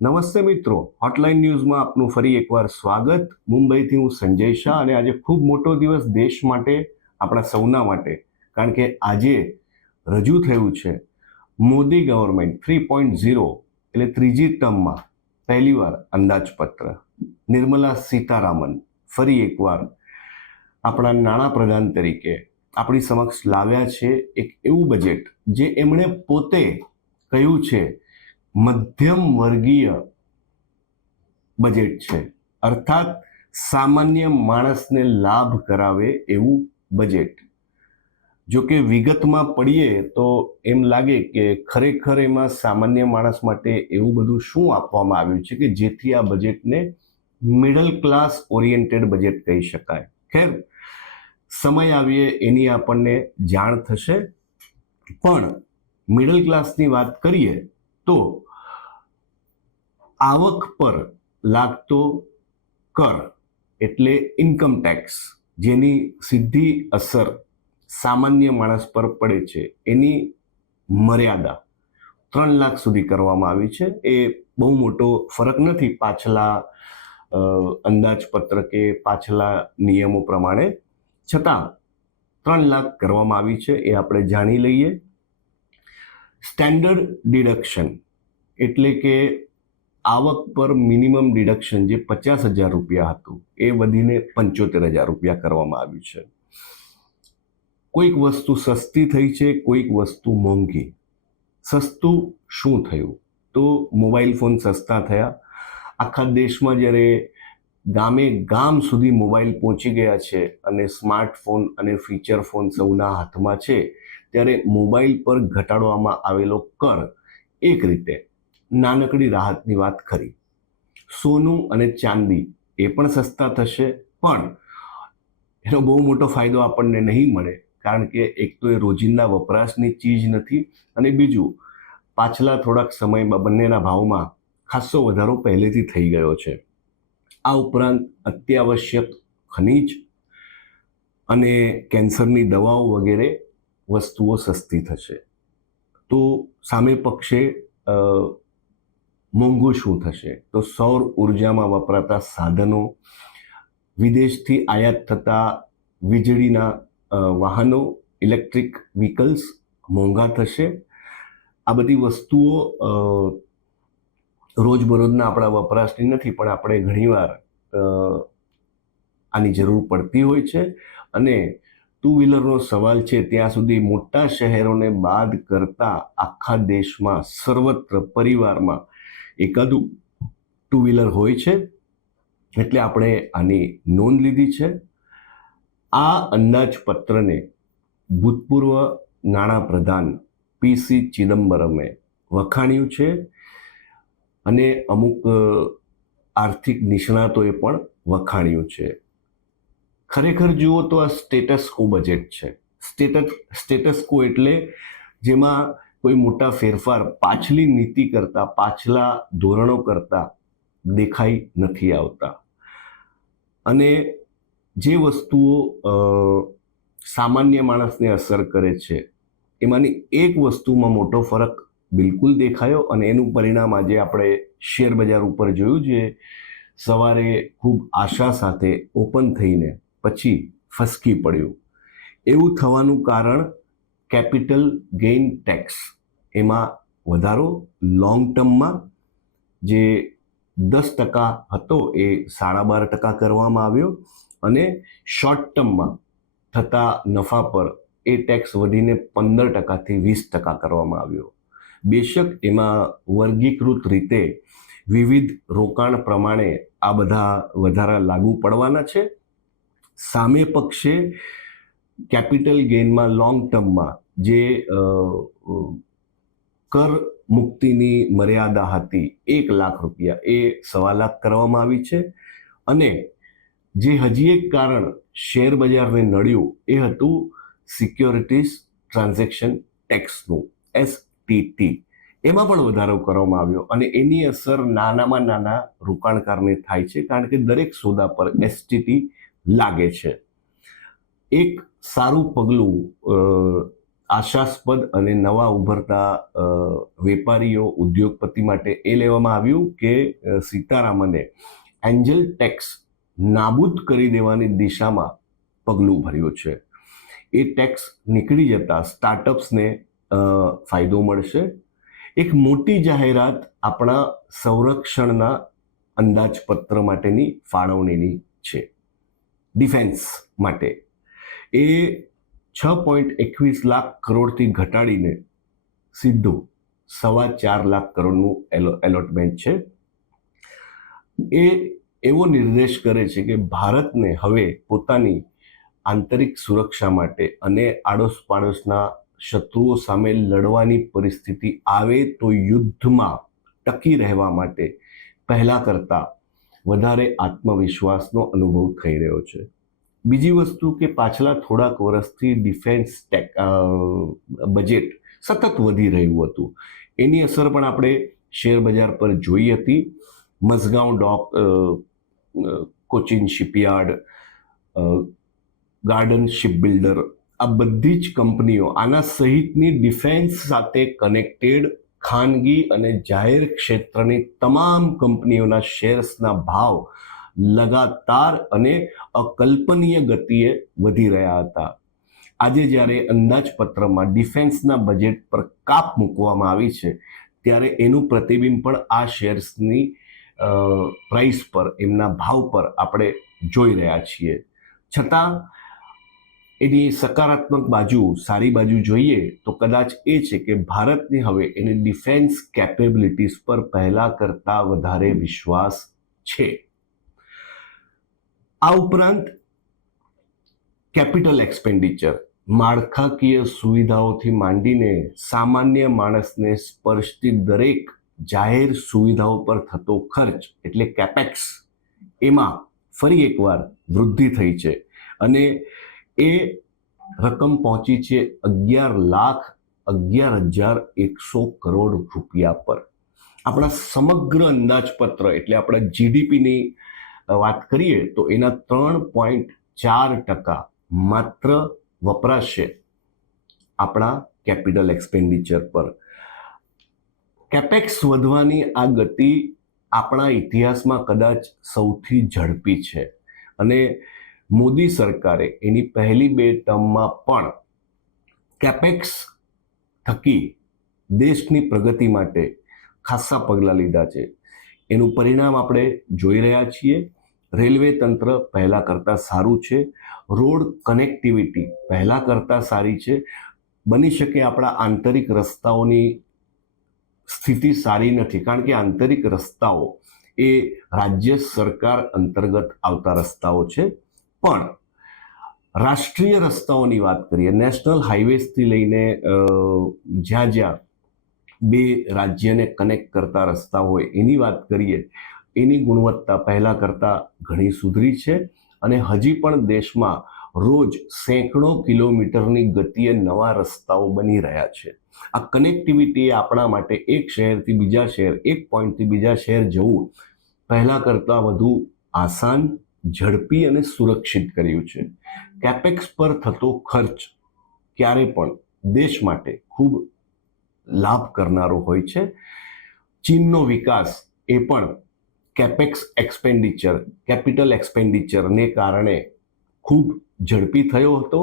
નમસ્તે મિત્રો, હોટલાઇન ન્યૂઝમાં આપનું ફરી એકવાર સ્વાગત. મુંબઈથી હું સંજય શાહ અને આજે ખૂબ મોટો દિવસ દેશ માટે, આપણા સૌના માટે, કારણ કે આજે રજૂ થયું છે મોદી ગવર્મેન્ટ 3.0 એટલે ત્રીજી ટર્મમાં પહેલીવાર અંદાજપત્ર. નિર્મલા સીતારામન ફરી એકવાર આપણા નાણાપ્રધાન તરીકે આપણી સમક્ષ લાવ્યા છે એક એવું બજેટ જે એમણે પોતે કહ્યું છે મધ્યમ વર્ગીય બજેટ છે, અર્થાત સામાન્ય માણસને લાભ કરાવે એવું બજેટ. જો કે વિગતમાં પડીએ તો એમ લાગે કે ખરેખર એમાં સામાન્ય માણસ માટે એવું બધું શું આપવામાં આવ્યું છે કે જેથી આ બજેટને મિડલ ક્લાસ ઓરિએન્ટેડ બજેટ કહી શકાય. ખેર, સમય આવીએ એની આપણને જાણ થશે, પણ મિડલ ક્લાસની વાત કરીએ તો આવક પર લાગતો કર એટલે ઇન્કમ ટેક્સ, જેની સીધી અસર સામાન્ય માણસ પર પડે છે, એની મર્યાદા 3 લાખ સુધી કરવામાં આવી છે. એ બહુ મોટો ફરક નથી પાછલા અંદાજપત્ર કે પાછલા નિયમો પ્રમાણે, છતાં 3 લાખ કરવામાં આવી છે એ આપણે જાણી લઈએ. સ્ટેન્ડર્ડ ડિડક્શન એટલે કે આવક પર મિનિમમ ડિડક્શન જે 50,000 રૂપિયા હતું એ વધીને 75,000 રૂપિયા કરવામાં આવ્યું છે. કોઈક વસ્તુ સસ્તી થઈ છે, કોઈક વસ્તુ મોંઘી. સસ્તું શું થયું? તો મોબાઈલ ફોન સસ્તા થયા. આખા દેશમાં જ્યારે ગામે ગામ સુધી મોબાઈલ પહોંચી ગયા છે અને સ્માર્ટફોન અને ફીચર ફોન સૌના હાથમાં છે, ત્યારે મોબાઈલ પર ઘટાડવામાં આવેલો કર એક રીતે નાનકડી રાહતની વાત ખરી. સોનું અને ચાંદી એ પણ સસ્તા થશે, પણ એનો બહુ મોટો ફાયદો આપણને નહીં મળે, કારણ કે એક તો એ રોજિંદા વપરાશની ચીજ નથી, અને બીજું પાછલા થોડાક સમયમાં બંનેના ભાવમાં ખાસ્સો વધારો પહેલેથી થઈ ગયો છે. આ ઉપરાંત અત્યાવશ્યક ખનિજ અને કેન્સરની દવાઓ વગેરે વસ્તુઓ સસ્તી થશે. તો સામે પક્ષે મોંઘું શું થશે? તો સૌર ઉર્જામાં વપરાતા સાધનો, વિદેશથી આયાત થતા વીજળીના વાહનો, ઇલેક્ટ્રિક વ્હીકલ્સ મોંઘા થશે. આ બધી વસ્તુઓ રોજબરોજના આપણા વપરાશની નથી, પણ આપણે ઘણીવાર આની જરૂર પડતી હોય છે. અને ટુ વ્હીલરનો સવાલ છે ત્યાં સુધી મોટા શહેરોને બાદ કરતા આખા દેશમાં સર્વત્ર પરિવારમાં એકાદું ટુ વ્હીલર હોય છે, એટલે આપણે આની નોંધ લીધી છે. આ અંદાજપત્રને ભૂતપૂર્વ નાણાપ્રધાન પીસી ચિદમ્બરમે વખાણ્યું છે અને અમુક આર્થિક નિષ્ણાતોએ પણ વખાણ્યું છે. ખરેખર જુઓ તો આ સ્ટેટસ કો બજેટ છે. સ્ટેટસ કો એટલે જેમાં કોઈ મોટા ફેરફાર પાછલી નીતિ કરતા, પાછલા ધોરણો કરતા દેખાઈ નથી આવતા. અને જે વસ્તુઓ સામાન્ય માણસને અસર કરે છે એમાંની એક વસ્તુમાં મોટો ફરક બિલકુલ દેખાયો, અને એનું પરિણામ આજે આપણે શેર બજાર ઉપર જોયું, જે સવારે ખૂબ આશા સાથે ઓપન થઈને પછી ફસકી પડ્યું. એવું થવાનું કારણ કેપિટલ ગેઇન ટેક્સ, એમાં વધારો લોંગ ટર્મમાં જે 10% હતો એ 12.5% કરવામાં આવ્યો, અને શોર્ટ ટર્મમાં થતા નફા પર એ ટેક્સ વધીને 15%થી 20% કરવામાં આવ્યો. બેશક એમાં વર્ગીકૃત રીતે વિવિધ રોકાણ પ્રમાણે આ બધા વધારા લાગુ પડવાના છે. સામે પક્ષે કેપિટલ ગેઇનમાં લોંગ ટર્મમાં જે કર મુક્તિની મર્યાદા હતી 1 લાખ રૂપિયા, એ 1.25 લાખ કરવામાં આવી છે. અને જે હજી એક કારણ શેર બજારને નડ્યું એ હતું સિક્યોરિટીઝ ટ્રાન્ઝેક્શન ટેક્સનું, STT. એમાં પણ વધારો કરવામાં આવ્યો, અને એની અસર નાનામાં નાના રોકાણકારને થાય છે, કારણ કે દરેક સોદા પર STT લાગે છે. એક સારું પગલું આશાસ્પદ અને નવા ઉભરતા વેપારીઓ ઉદ્યોગપતિ માટે એ લેવામાં આવ્યું કે સીતારામને એન્જલ ટેક્સ નાબૂદ કરી દેવાની દિશામાં પગલું ભર્યું છે. એ ટેક્સ નીકળી જતા સ્ટાર્ટઅપ્સને ફાયદો મળશે. એક મોટી જાહેરાત આપણા સંરક્ષણના અંદાજપત્ર માટેની ફાળવણીની છે. ડિફેન્સ માટે એ 6.21 લાખ કરોડથી ઘટાડીને સીધું 4.25 લાખ કરોડનું એલોટમેન્ટ છે. એ એવો નિર્દેશ કરે છે કે ભારતને હવે પોતાની આંતરિક સુરક્ષા માટે અને આડોશ પાડોશના શત્રુઓ સામે લડવાની પરિસ્થિતિ આવે તો યુદ્ધમાં ટકી રહેવા માટે પહેલાં કરતાં વધારે આત્મવિશ્વાસનો અનુભવ થઈ રહ્યો છે. બીજી વસ્તુ કે પાછલા થોડાક વર્ષથી ડિફેન્સ બજેટ સતત વધી રહ્યું હતું. એની અસર પણ આપણે શેર બજાર પર જોઈ હતી. Mazagon dock, Cochin shipyard, garden ship builder, આ બધી જ કંપનીઓ આના સહિતની ડિફેન્સ સાથે કનેક્ટેડ ખાનગી અને જાહેર ક્ષેત્રની તમામ કંપનીઓના શેર્સના ભાવ લગાતાર અને અકલ્પનીય ગતિએ વધી રહ્યા હતા. આજે જ્યારે અંદાજપત્રમાં ડિફેન્સના બજેટ પર કાપ મૂકવામાં આવી છે ત્યારે એનું પ્રતિબિંબ પણ આ શેર્સની પ્રાઇસ પર, એમના ભાવ પર આપણે જોઈ રહ્યા છીએ. છતાં એની સકારાત્મક બાજુ, સારી બાજુ જોઈએ તો કદાચ એ છે કે ભારતને હવે એની ડિફેન્સ કેપેબિલિટીઝ પર પહેલાં કરતાં વધારે વિશ્વાસ છે. આ ઉપરાંત કેપિટલ એક્સપેન્ડિચર, માળખાકીય સુવિધાઓથી માંડીને સામાન્ય માણસને સ્પર્શતી દરેક જાહેર સુવિધાઓ પર થતો ખર્ચ એટલે કેપેક્સ, એમાં ફરી એકવાર વૃદ્ધિ થઈ છે અને એ રકમ પહોંચી છે 11,11,100 કરોડ રૂપિયા પર. આપણા સમગ્ર અંદાજપત્ર એટલે આપણા જીડીપીની વાત કરીએ તો એના 3.4% માત્ર વપરાશે આપણા કેપિટલ એક્સપેન્ડિચર પર. કેપેક્સ વધવાની આ ગતિ આપણા ઇતિહાસમાં કદાચ સૌથી ઝડપી છે અને મોદી સરકારે એની પહેલી 2 ટર્મમાં પણ કેપેક્સ થકી દેશની પ્રગતિ માટે ખાસ્સા પગલાં લીધા છે. એનું પરિણામ આપણે જોઈ રહ્યા છીએ. રેલવે તંત્ર પહેલાં કરતાં સારું છે. રોડ કનેક્ટિવિટી પહેલાં કરતાં સારી છે. બની શકે આપણા આંતરિક રસ્તાઓની સ્થિતિ સારી નથી, કારણ કે આંતરિક રસ્તાઓ એ રાજ્ય સરકાર અંતર્ગત આવતા રસ્તાઓ છે. પણ રાષ્ટ્રીય રસ્તાઓની વાત કરીએ, નેશનલ હાઈવેઝથી લઈને જ્યાં જ્યાં 2 રાજ્યને કનેક્ટ કરતા રસ્તા હોય એની વાત કરીએ, એની ગુણવત્તા પહેલાં કરતાં ઘણી સુધરી છે અને હજી પણ દેશમાં રોજ સેંકડો કિલોમીટરની ગતિએ નવા રસ્તાઓ બની રહ્યા છે. આ કનેક્ટિવિટી આપણા માટે એક શહેરથી બીજા શહેર, એક પોઈન્ટથી બીજા શહેર જવું પહેલાં કરતાં વધુ આસાન, ઝડપી અને સુરક્ષિત કર્યું છે. કેપેક્સ પર થતો ખર્ચ ક્યારે પણ દેશ માટે ખૂબ લાભ કરનારો હોય છે. ચીનનો વિકાસ એ પણ કેપેક્સ એક્સપેન્ડિચર, કેપિટલ એક્સપેન્ડિચરને કારણે ખૂબ ઝડપી થયો હતો.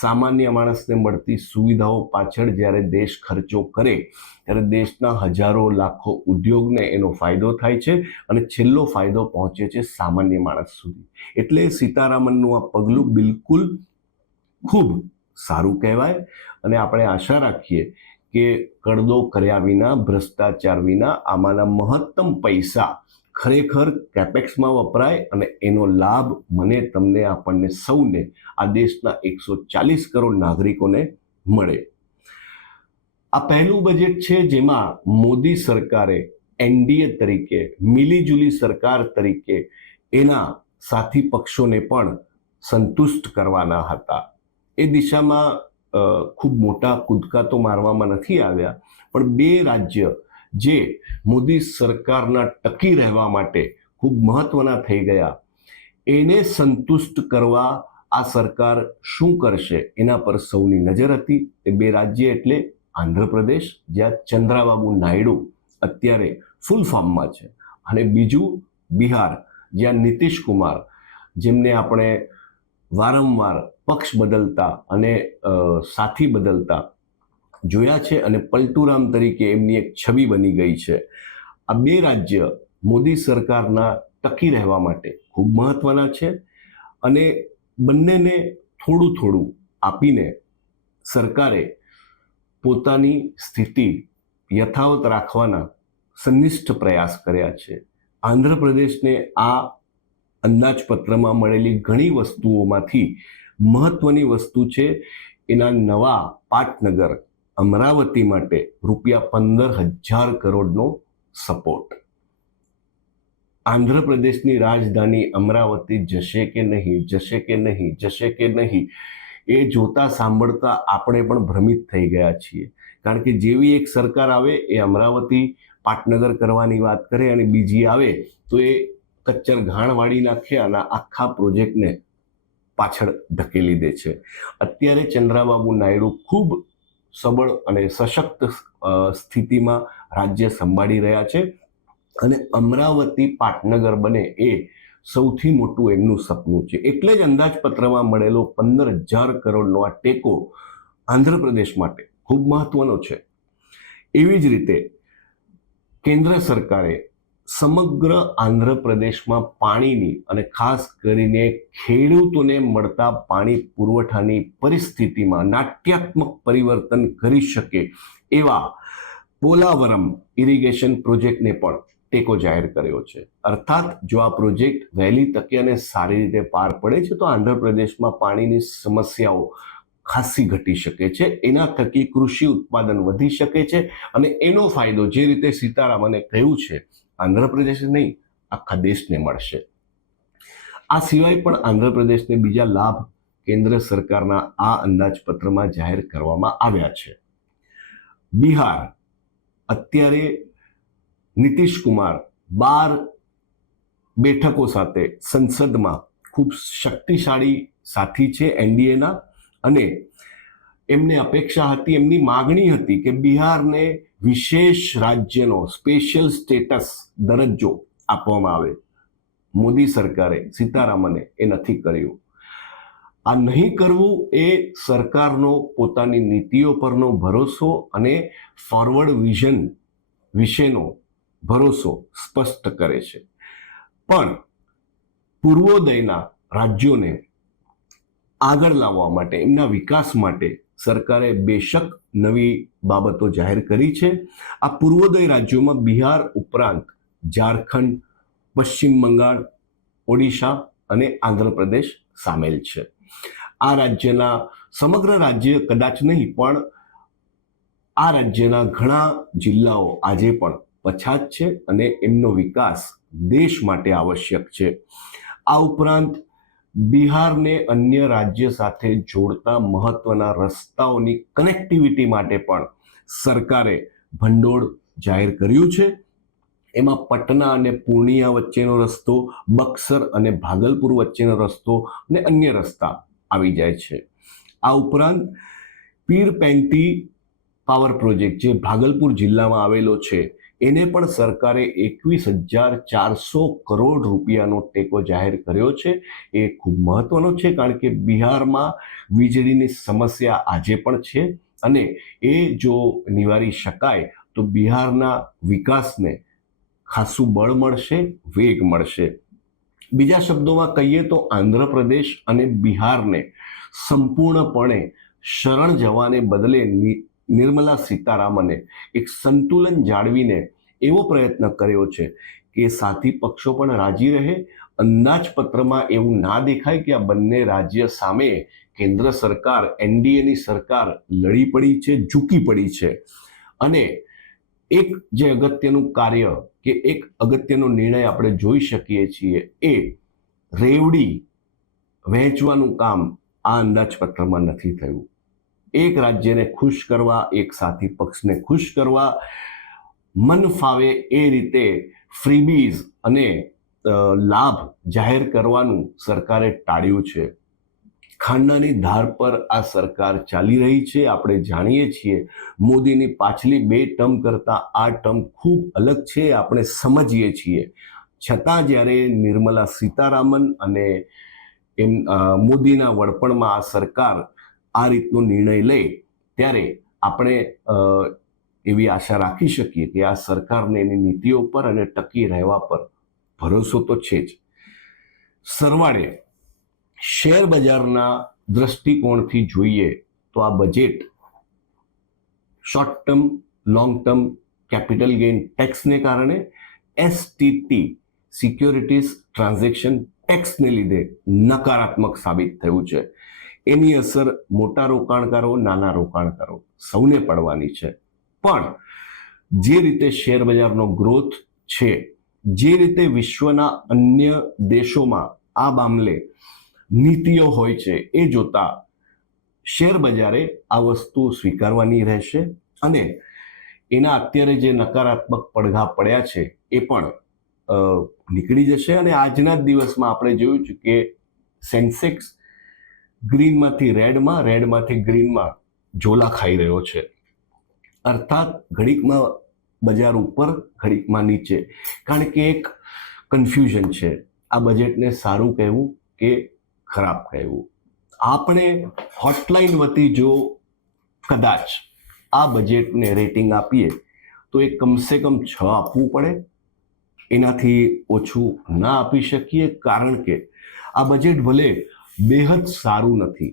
સામાન્ય માણસને મળતી સુવિધાઓ પાછળ જ્યારે દેશ ખર્ચો કરે ત્યારે દેશના હજારો લાખો ઉદ્યોગને એનો ફાયદો થાય છે અને છેલ્લો ફાયદો પહોંચે છે સામાન્ય માણસ સુધી. એટલે સીતારામનનું આ પગલું બિલકુલ ખૂબ સારું કહેવાય અને આપણે આશા રાખીએ કે કડદો કર્યા વિના, ભ્રષ્ટાચાર વિના આમાંના મહત્તમ પૈસા ખરેખર કેપેક્સમાં વપરાય અને એનો લાભ મને, તમને, આપણને સૌને, આ દેશના 140 કરોડ નાગરિકોને મળે. આ પહેલું બજેટ છે જેમાં મોદી સરકારે એનડીએ તરીકે, મિલીજુલી સરકાર તરીકે એના સાથી પક્ષોને પણ સંતુષ્ટ કરવાના હતા. એ દિશામાં ખૂબ મોટા કૂદકા તો મારવામાં નથી આવ્યા, પણ 2 રાજ્ય જે મોદી સરકારના ટકી રહેવા માટે ખૂબ મહત્વના થઈ ગયા, એને સંતુષ્ટ કરવા આ સરકાર શું કરશે એના પર સૌની નજર હતી. એ બે રાજ્ય એટલે આંધ્રપ્રદેશ, જ્યાં ચંદ્રાબાબુ નાયડુ અત્યારે ફૂલ ફોર્મમાં છે, અને બીજું બિહાર, જ્યાં નીતિશ કુમાર, જેમને આપણે વારંવાર પક્ષ બદલતા અને સાથી બદલતા જોયા છે, અને પલટુરામ તરીકે એમની એક છબી બની ગઈ છે. આ બે રાજ્ય મોદી સરકારના ટકી રહેવા માટે ખૂબ મહત્વના છે, અને બંનેને થોડું થોડું આપીને સરકારે પોતાની સ્થિતિ યથાવત રાખવાના સંનિષ્ઠ પ્રયાસ કર્યા છે. આંધ્રપ્રદેશને આ અંદાજપત્રમાં મળેલી ઘણી વસ્તુઓમાંથી મહત્વની વસ્તુ છે એના નવા પાટનગર અમરાવતી માટે ₹15,000 કરોડનો સપોર્ટ. આંધ્રપ્રદેશની રાજધાની અમરાવતી જશે કે નહીં, જશે કે નહીં, જશે કે નહીં, એ જોતા સાંભળતા આપણે પણ ભ્રમિત થઈ ગયા છીએ. કારણ કે જેવી એક સરકાર આવે એ અમરાવતી પાટનગર કરવાની વાત કરે, અને બીજી આવે તો એ કચ્ચર ઘાણ વાળી નાખે અને આખા પ્રોજેક્ટને પાછળ ધકેલી દે છે. અત્યારે ચંદ્રાબાબુ નાયડુ ખૂબ સબળ અને સશક્ત સ્થિતિમાં રાજ્ય સંભાળી રહ્યા છે, અને અમરાવતી પાટનગર બને એ સૌથી મોટું એમનું સપનું છે. એટલે જ અંદાજપત્રમાં મળેલો 15,000 કરોડનો આ ટેકો આંધ્રપ્રદેશ માટે ખૂબ મહત્વનો છે. એવી જ રીતે કેન્દ્ર સરકારે સમગ્ર આંધ્રપ્રદેશમાં પાણીની અને ખાસ કરીને ખેડૂતોને મળતા પાણી પુરવઠાની પરિસ્થિતિમાં નાટ્યાત્મક પરિવર્તન કરી શકે એવા પોલાવરમ ઇરિગેશન પ્રોજેક્ટને પણ ટેકો જાહેર કર્યો છે. અર્થાત જો આ પ્રોજેક્ટ વહેલી તકે અને સારી રીતે પાર પડે છે તો આંધ્રપ્રદેશમાં પાણીની સમસ્યાઓ ખાસી ઘટી શકે છે. એના થકી કૃષિ ઉત્પાદન વધી શકે છે, અને એનો ફાયદો જે રીતે સીતારામને કહ્યું છે આંધ્રપ્રદેશ નહીં આખા દેશને મળશે. આ સિવાય પણ આંધ્રપ્રદેશને બીજા લાભ કેન્દ્ર સરકારના આ અંદાજપત્રમાં જાહેર કરવામાં આવ્યા છે. બિહાર, અત્યારે નીતિશ કુમાર 12 બેઠકો સાથે સંસદમાં ખૂબ શક્તિશાળી સાથી છે એનડીએના, અને એમને અપેક્ષા હતી, એમની માગણી હતી કે બિહારને વિશેષ રાજ્યનો સ્પેશિયલ સ્ટેટસ દરજ્જો આપવામાં આવે. મોદી સરકારે સીતારામને એ નથી કર્યું. આ નહીં કરવું એ સરકારનો પોતાની નીતિઓ પરનો ભરોસો અને ફોરવર્ડ વિઝન વિશેનો ભરોસો સ્પષ્ટ કરે છે. પણ પૂર્વોદયના રાજ્યોને આગળ લાવવા માટે, એમના વિકાસ માટે સરકારે બેશક નવી બાબતો જાહેર કરી છે. આ પૂર્વોદય રાજ્યોમાં બિહાર ઉપરાંત ઝારખંડ, પશ્ચિમ બંગાળ, ઓડિશા અને આંધ્રપ્રદેશ સામેલ છે. આ રાજ્યના સમગ્ર રાજ્ય કદાચ નહીં, પણ આ રાજ્યના ઘણા જિલ્લાઓ આજે પણ પછાત છે, અને એમનો વિકાસ દેશ માટે આવશ્યક છે. આ ઉપરાંત બિહારને અન્ય રાજ્ય સાથે જોડતા મહત્વના રસ્તાઓની કનેક્ટિવિટી માટે પણ સરકારે ભંડોળ જાહેર કર્યું છે. એમાં પટના અને પૂર્ણિયા વચ્ચેનો રસ્તો, બક્સર અને ભાગલપુર વચ્ચેનો રસ્તો અને અન્ય રસ્તા આવી જાય છે. આ ઉપરાંત પીરપેન્ટી પાવર પ્રોજેક્ટ જે ભાગલપુર જિલ્લામાં આવેલો છે, એને પણ સરકારે 21,400 કરોડ રૂપિયાનો ટેકો જાહેર કર્યો છે. એ ખૂબ મહત્વનો છે, કારણ કે બિહારમાં વીજળીની સમસ્યા આજે પણ છે, અને એ જો નિવારી શકાય તો બિહારના વિકાસને ખાસું બળ મળશે, વેગ મળશે. બીજા શબ્દોમાં કહીએ તો આંધ્રપ્રદેશ અને બિહારને સંપૂર્ણપણે શરણ જવાને બદલે નિર્મલા સીતારામને એક સંતુલન જાળવીને એવો પ્રયત્ન કર્યો છે કે સાથી પક્ષો પણ રાજી રહે. અંદાજપત્રમાં એવું ના દેખાય કે આ બંને રાજ્ય સામે કેન્દ્ર સરકાર, એનડીએની સરકાર લડી પડી છે, ઝૂકી પડી છે. અને એક જે અગત્યનું કાર્ય કે એક અગત્યનો નિર્ણય આપણે જોઈ શકીએ છીએ, એ રેવડી વહેંચવાનું કામ આ અંદાજપત્રમાં નથી થયું. એક રાજ્યને ખુશ કરવા, એક સાથી પક્ષને ખુશ કરવા, મન ફાવે એ રીતે ફ્રીબીઝ અને લાભ જાહેર કરવાનું સરકારે ટાળ્યું છે. ખાંડાની ધાર પર આ સરકાર ચાલી રહી છે. આપણે જાણીએ છીએ મોદીની પાછલી 2 ટર્મ કરતાં આ ટર્મ ખૂબ અલગ છે, આપણે સમજીએ છીએ. છતાં જ્યારે નિર્મલા સીતારામન અને મોદીના વડપણમાં આ સરકાર આ રીતનો નિર્ણય લે ત્યારે આપણે એવી આશા રાખી શકીએ કે આ સરકારને એની નીતિઓ પર અને ટકી રહેવા પર ભરોસો તો છે જ. સરવાળે શેર બજારના દ્રષ્ટિકોણથી જોઈએ તો આ budget short term, long term capital gain ટેક્સને કારણે એસટીટી સિક્યોરિટીઝ ટ્રાન્ઝેક્શન ટેક્સને લીધે નકારાત્મક સાબિત થયું છે. એની અસર મોટા રોકાણકારો, નાના રોકાણકારો સૌને પડવાની છે. પણ જે રીતે શેર બજારનો ગ્રોથ છે, જે રીતે વિશ્વના અન્ય દેશોમાં આ મામલે નીતિઓ હોય છે, એ જોતા શેર બજારે આ વસ્તુ સ્વીકારવાની રહેશે અને એના અત્યારે જે નકારાત્મક પડઘા પડ્યા છે એ પણ નીકળી જશે. અને આજના જ દિવસમાં આપણે જોયું છે કે સેન્સેક્સ ગ્રીનમાંથી રેડમાં, રેડમાંથી ગ્રીનમાં ઝોલા ખાઈ રહ્યો છે. અર્થાત ઘડીકમાં બજાર ઉપર, ઘડીકમાં નીચે, કારણ કે એક કન્ફ્યુઝન છે આ બજેટને સારું કહેવું કે ખરાબ કહેવું. આપણે હોટલાઇન વતી જો કદાચ આ બજેટને રેટિંગ આપીએ તો એ કમસે કમ 6 આપવું પડે, એનાથી ઓછું ના આપી શકીએ. કારણ કે આ બજેટ ભલે બેહદ સારું નથી,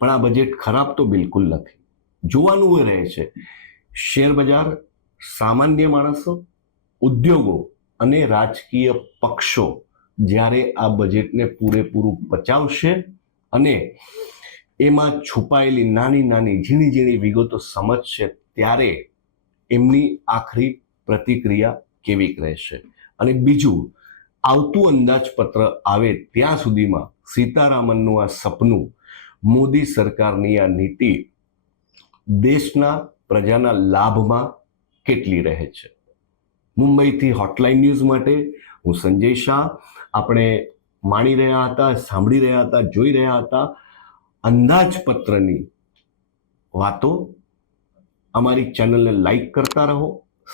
પણ આ બજેટ ખરાબ તો બિલકુલ નથી. જોવાનું એ રહે છે શેર બજાર, સામાન્ય માણસો, ઉદ્યોગો અને રાજકીય પક્ષો જ્યારે આ બજેટને પૂરેપૂરું પચાવશે અને એમાં છુપાયેલી નાની નાની ઝીણી ઝીણી વિગતો સમજશે ત્યારે એમની આખરી પ્રતિક્રિયા કેવી રહેશે. અને બીજું, આવતું અંદાજપત્ર આવે ત્યાં સુધીમાં સીતારામનનું આ સપનું, મોદી સરકારની આ નીતિ દેશના પ્રજાના લાભમાં કેટલી રહે છે. મુંબઈથી હોટલાઇન ન્યૂઝ માટે હું સંજય શાહ. આપણે માણી રહ્યા હતા, સાંભળી રહ્યા હતા, જોઈ રહ્યા હતા અંદાજપત્રની વાતો. અમારી ચેનલને લાઈક કરતા રહો,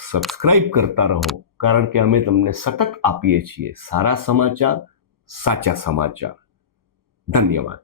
સબસ્ક્રાઇબ કરતા રહો, કારણ કે અમે તમને સતત આપીએ છીએ સારા સમાચાર, સાચા સમાચાર. ધન્યવાદ.